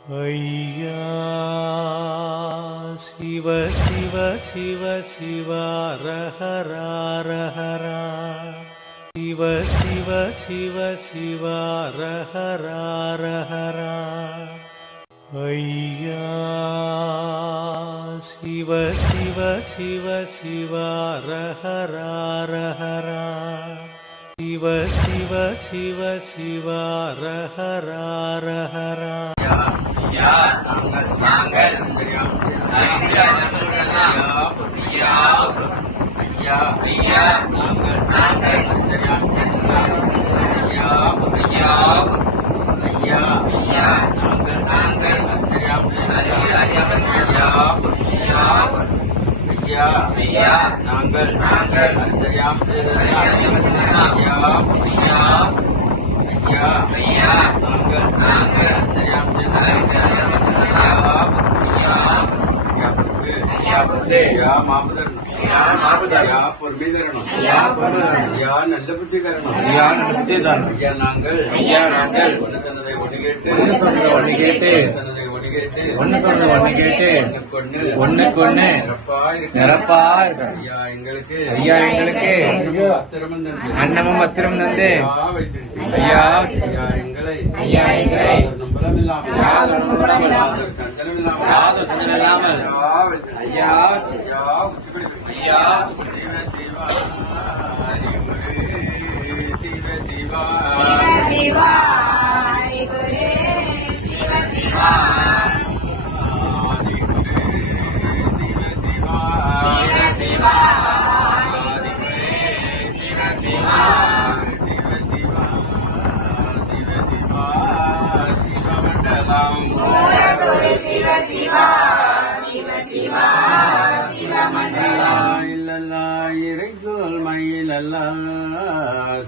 ஐயா சிவ சிவ சிவ சிவ ரஹரா சிவ சிவ சிவ சிவ ரஹரா ஐயா சிவ சிவ சிவ சிவ ரஹரா சிவ சிவ சிவ சிவ ரஹரா நல்ல புத்தி தரணும். ஐயா நாங்கள் ஒண்ணு கேட்டு ஒண்ணுக்கு ஒண்ணு நிரப்பா எங்களுக்கு அன்னமும் வஸ்திரம் தந்து ஐயா எங்களை சஞ்சலம் இல்லாமல் ஐயா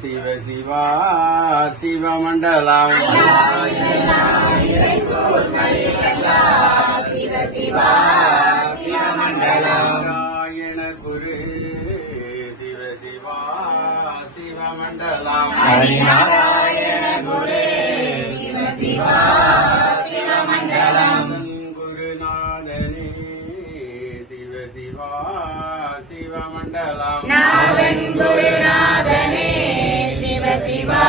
சிவ சிவா சிவமண்டலம் நாராயண குரு சிவ சிவா சிவமண்டலம் நாராயண குரு சிவ சிவா சிவமண்டலம் குருநாதனே சிவ சிவா சிவமண்டலம் நாதன் குருநாதனே சிவ சிவா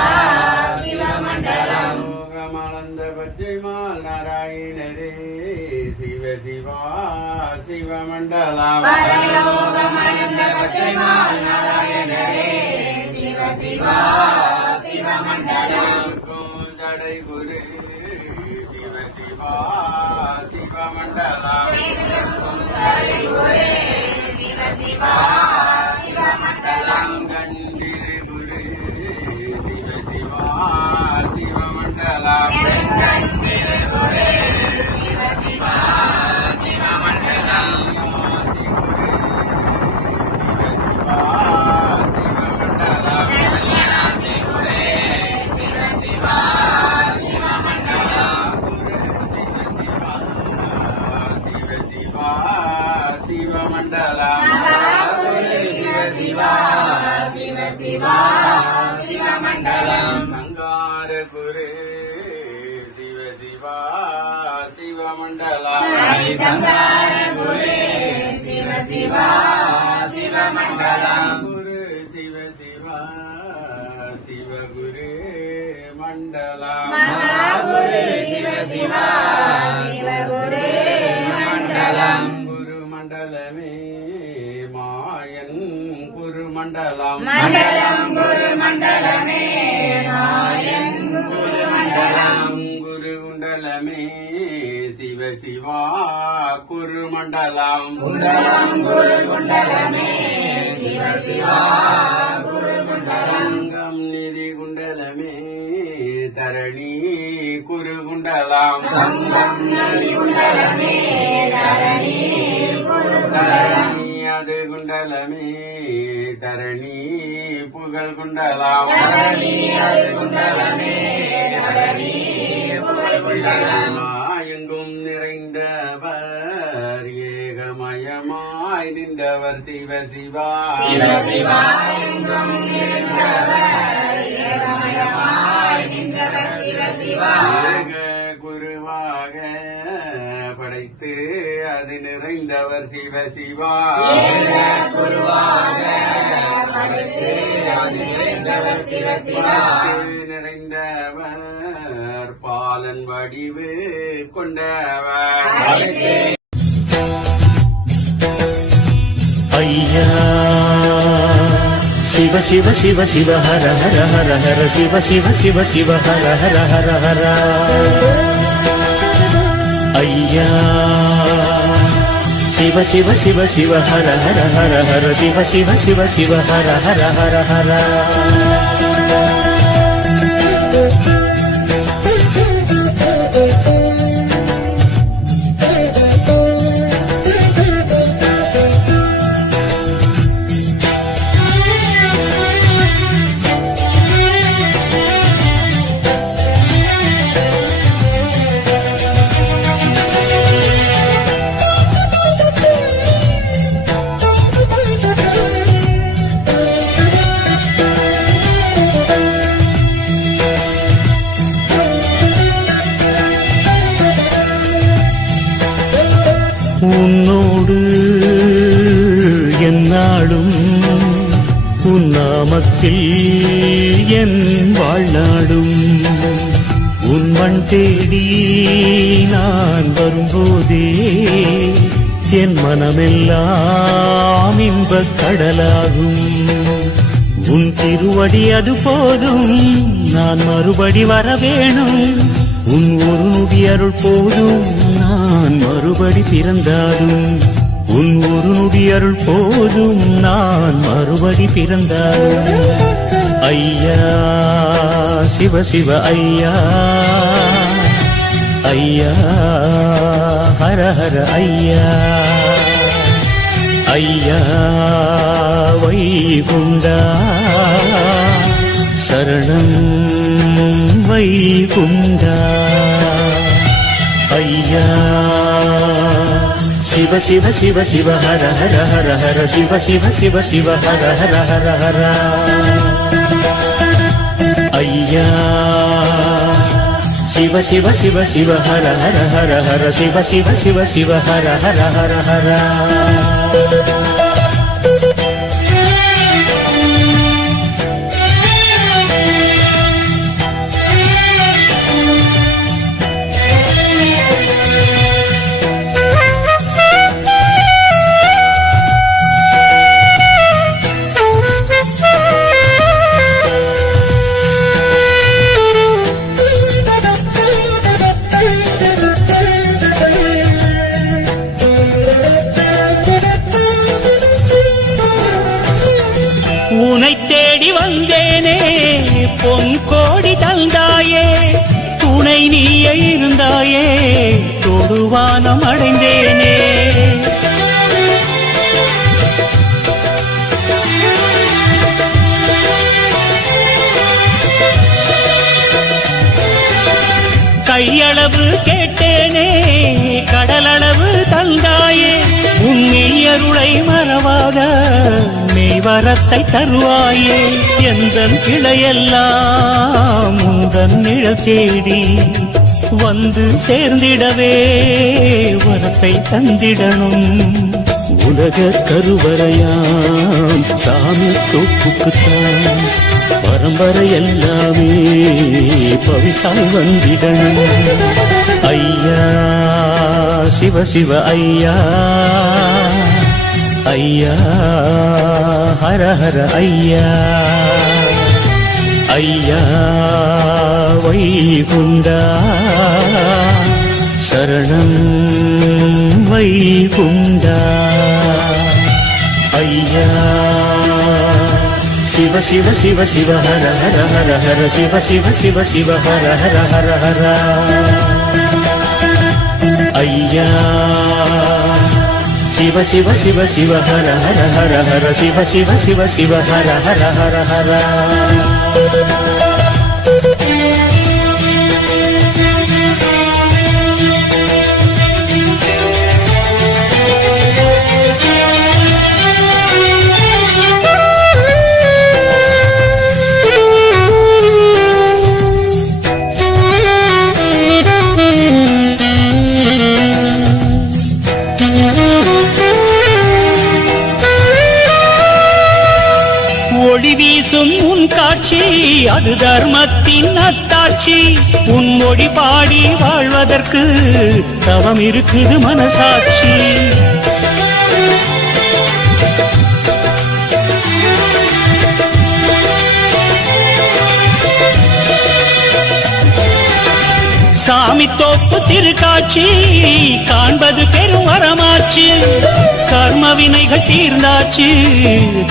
சிவமண்டலம் லோகமளந்த பச்சைமால் நாராயணரே சிவ சிவா சிவமண்டலம் லோகமளந்த பச்சைமால் நாராயணரே சிவ சிவா சிவமண்டலம் தடை குரு சிவ சிவா சிவமண்டலம் சிவ சிவா சிவமண்டலம் கண்டிரு குரு சிவ சிவா சிவமண்டலம் கண்டிரு குரு சிவ சிவா சிவமண்டலம் சிவ சிவா சிவமண்டலம் குரு சிவ சிவா சிவமண்டலம் குரு சிவ சிவா சிவமண்டலம் சிவமண்டலம் சங்கார குரு சிவ சிவா சிவமண்டலம் சங்கார குரு சிவ சிவா சிவமண்டலம் குரு சிவ சிவா சிவகுரு மண்டலம் குரு சிவ சிவா சிவகுரு மண்டலம் குரு மண்டலமே மாயன் குரு மண்டலம் குரு மண்டலமே மாயன் குரு மண்டலம் குரு குண்டலமே சிவ சிவா குரு மண்டலம் குரு குண்டலமே சிவ சிவா குரு மண்டலம் நிதி குண்டலமே தரணி குரு குண்டலம் நிதி குண்டலமே தரணி குரு குண்டலம் அது குண்டலமே தரணி புகழ் குண்டலம் எங்கும் நிறைந்தவர் ஏகமயமாய் நின்றவர் சிவ சிவா ஏக குருவாக மனத்து அது நிறைந்தவர் சிவ சிவா நிறைந்தவர் பாலன் வடிவு கொண்டவர் ஐயா சிவ சிவ சிவ சிவ ஹர ஹர ஹர ஹர சிவ சிவ சிவ சிவ ஹர ஹர ஹர ஹர ஐயா சிவ சிவ சிவ சிவ ஹர ஹர ஹர ஹர சிவ சிவ சிவ சிவ ஹர ஹர ஹர ஹர உன்னோடு என்னாடும் உன் நாமத்தில் என் வாழ்நாடும் உன் மண் தேடி நான் வரும்போதே என் மனமெல்லாம் இன்பக் கடலாகும் உன் திருவடி அது போதும் நான் மறுபடி வர வேணும் உன் ஒரு நொடி அருள் போதும் நான் மறுபடி பிறந்தாலும் உன் ஒரு நொடி அருள் போதும் நான் மறுபடி பிறந்தாலும் ஐயா சிவ சிவ ஐயா ஐயா ஹர ஹர ஐயா ஐயா வைகுண்டா சரணம் வைகுண்டா ஐயா சிவ சிவ சிவ சிவ ஹர ஹர ஹர ஹர சிவ சிவ சிவ சிவ ஹர ஹர ஹர ஹர ஐயா சிவ சிவ சிவ சிவ ஹர ஹர ஹர ஹர சிவ சிவ சிவ சிவ ஹர ஹர ஹர ஹர உனை தேடி வந்தேனே பொன் கோடி தந்தாயே துணை நீயே இருந்தாயே தொடுவானம் அடைந்தேனே கையளவு கேட்டேனே கடலளவு தந்தாயே உன்னையருளை மறவாத மெய்வரத்தை தருவாயே எந்தன் கிளையெல்லாம் உந்தன் நிழல் தேடி வந்து சேர்ந்திடவே வரத்தை தந்திடணும் உலக கருவறையாம் சாமி தோப்புக்குத்தான் பரம்பரை எல்லாமே பவிசாய் வந்திடணும் ஐயா சிவ சிவ ஐயா ஐயா ஹர ஹர ஐயா ஐயா வைகுண்டா சரணம் வைகுண்டா ஐயா சிவ சிவ சிவ சிவ ஹர ஹர ஹர ஹர சிவ சிவ சிவ சிவ ஹர ஹர ஹர ஹர ஐயா சிவ சிவ சிவ சிவ ஹர ஹர ஹர ஹர சிவ சிவ சிவ சிவ ஹர ஹர ஹர ஹர அது தர்மத்தின் அத்தாட்சி. உன் மொழி பாடி வாழ்வதற்கு தவம் இருக்குது மனசாட்சி. சாமி தோப்பு திருக்காட்சி காண்பது பெரும் வரமாச்சு. கர்ம வினைகள் தீர்ந்தாச்சு,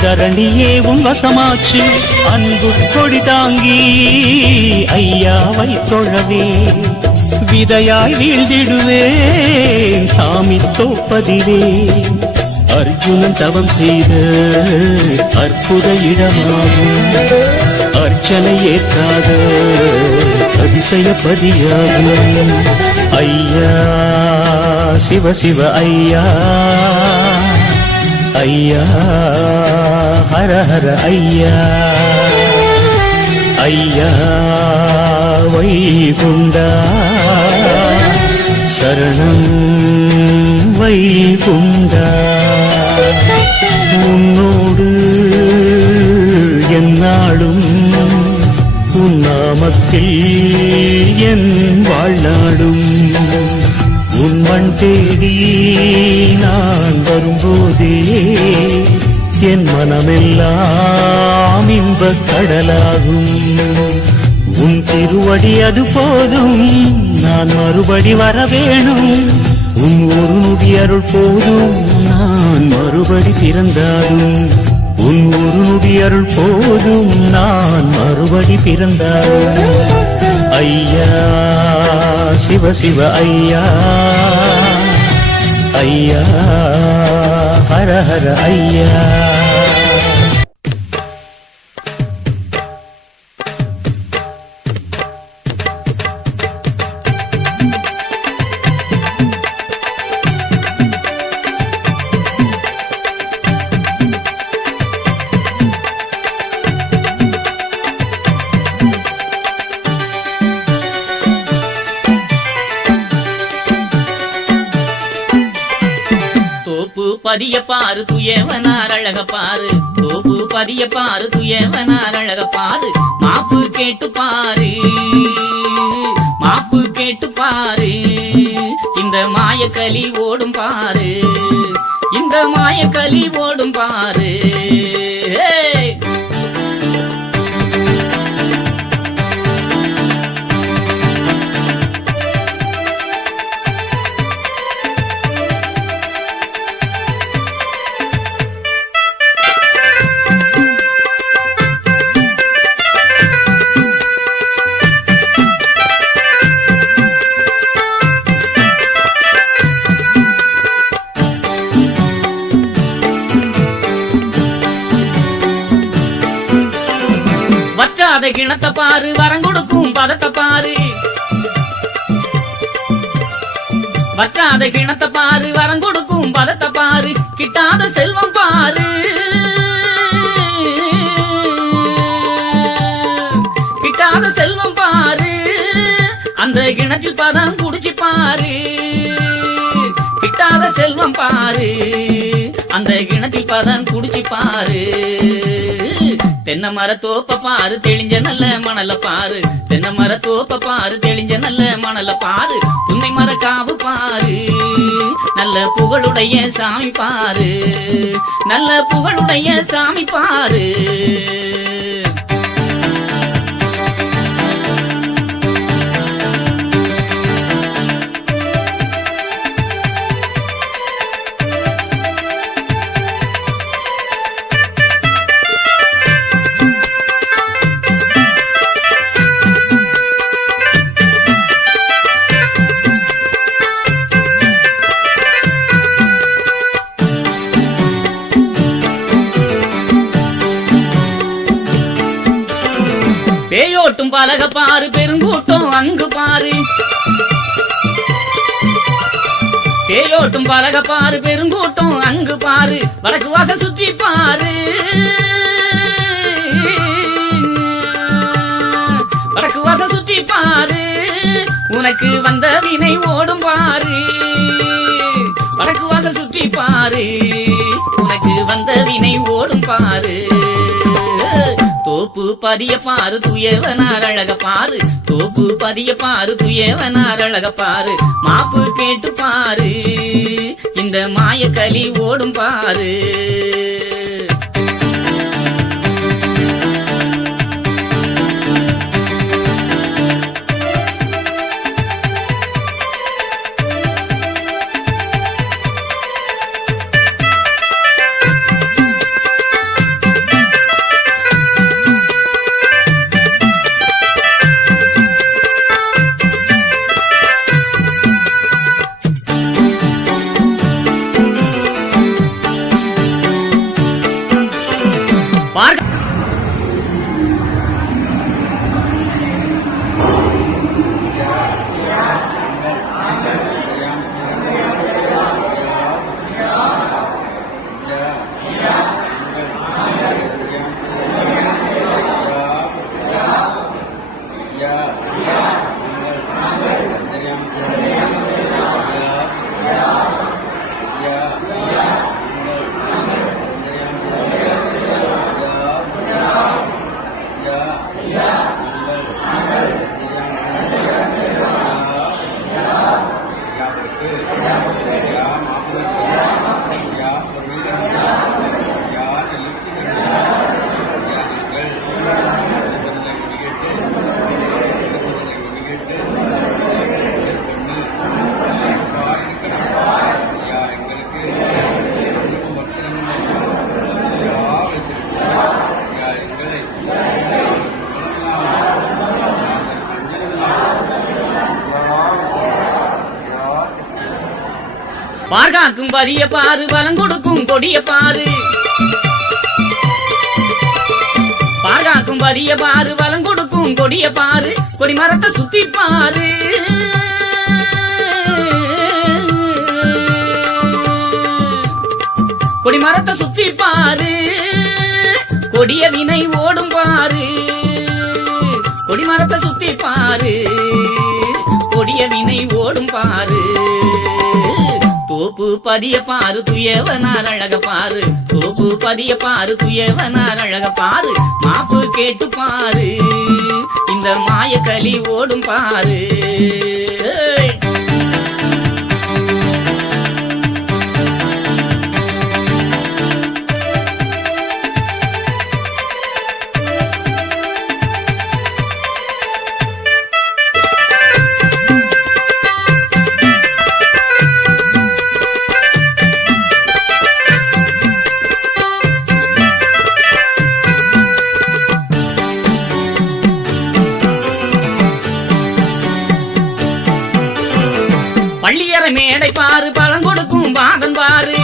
தரணியே உன் வசமாச்சு. அன்பு கொடி தாங்கி ஐயாவை தொழவே விதையாய் வீழ்ந்திடுவேன் சாமி தோப்பதிலே. அர்ஜுனன் தவம் செய்த அற்புத இடமாகும், அர்ச்சனை ஏற்காத அதிசயப்பதியாகும். ஐயா சிவ சிவ ஐயா, ஐயா ஹர ஹர ஐயா. ஐயா வைகுண்டா சரணம் வைகுண்டா. உன்னோடு எந்நாளும் உன் நாமத்தில் என் வாழ்நாடும். உன் மண் தேடி நான் வரும்போதே என் மனமெல்லாம் இன்பக் கடலாகும். உன் திருவடி அது போதும், நான் மறுபடி வர வேணும். உன் ஒரு நொடி அருள் போதும், நான் மறுபடி பிறந்தாடும். உன் ஒரு நொடி அருள் போதும், நான் மறுபடி பிறந்தாடும். ஐயா சிவ சிவ ஐயா, ஐயா ஹர ஹர ஐயா. பதிய பாரு துயவனார் அழக பாரு, தோப்பு பதிய பாரு துயவனார் அழக பாரு. மாப்பு கேட்டு பாரு, மாப்பு கேட்டு பாரு. இந்த மாயக்களி ஓடும் பாரு, இந்த மாயக்களி ஓடும் பாரு. வற்றாத கிணத்த பாரு, வரங்கொடுக்கும் பதத்த பாரு. வற்றாத கிணத்த பாரு, வரங்கொடுக்கும் பதத்த பாரு. கிட்டாத செல்வம் பாரு, கிட்டாத செல்வம் பாரு. அந்த கிணற்றில் பதம் குடிச்சு பாரு, கிட்டாத செல்வம் பாரு. அந்த கிணற்றில் பதம் குடிச்சு பாரு. தென்னை மர தோப்ப பாரு, தெளிஞ்ச நல்ல மணல பாரு. தென்னை மர தோப்ப பாரு, தெளிஞ்ச நல்ல மணல பாரு. புன்னை மர காவு பாரு, நல்ல புகழுடைய சாமி பாரு, நல்ல புகழுடைய சாமி பாரு. பேயோட்டும் பலக பாரு, பெருங்கூட்டம் அங்கு பாரு. பேயோட்டும் பலக பாரு, பெருங்கூட்டம் அங்கு பாரு. வடக்கு வாசல் சுற்றி பாரு, வடக்கு வாசல் சுற்றி பாரு. உனக்கு வந்த வினை ஓடும் பாரு, வடக்கு வாசல் சுற்றி பாரு. உனக்கு வந்த வினை ஓடும் பாரு. தோப்பு பதிய பாரு துயவனார் அழக பாரு தோப்பு பதிய பாரு துயவனார் அழக பாரு மாப்பு கேட்டு பாரு இந்த மாயக்கலி ஓடும் பாரு பார்காக்கும் பதிய பாரு பலம் கொடுக்கும் கொடிய பாரு பார்காக்கும் பதிய பாரு பலம் கொடுக்கும் கொடிய பாரு கொடி மரத்தை சுத்தி பாரு கொடி மரத்தை சுத்தி பாரு கொடிய வினை ஓடும் பாரு கொடி மரத்தை சுத்தி பாரு கொடிய வினை ஓடும் பாரு தோப்பு பதிய பாரு துயவனார் அழக பாரு தோப்பு பதிய பாரு துயவனார் அழக பாரு மாப்பு கேட்டு பாரு இந்த மாயக்கலி ஓடும் பாரு பள்ளியறை மேடை பாரு பழம் கொடுக்கும் பாதன் பாரு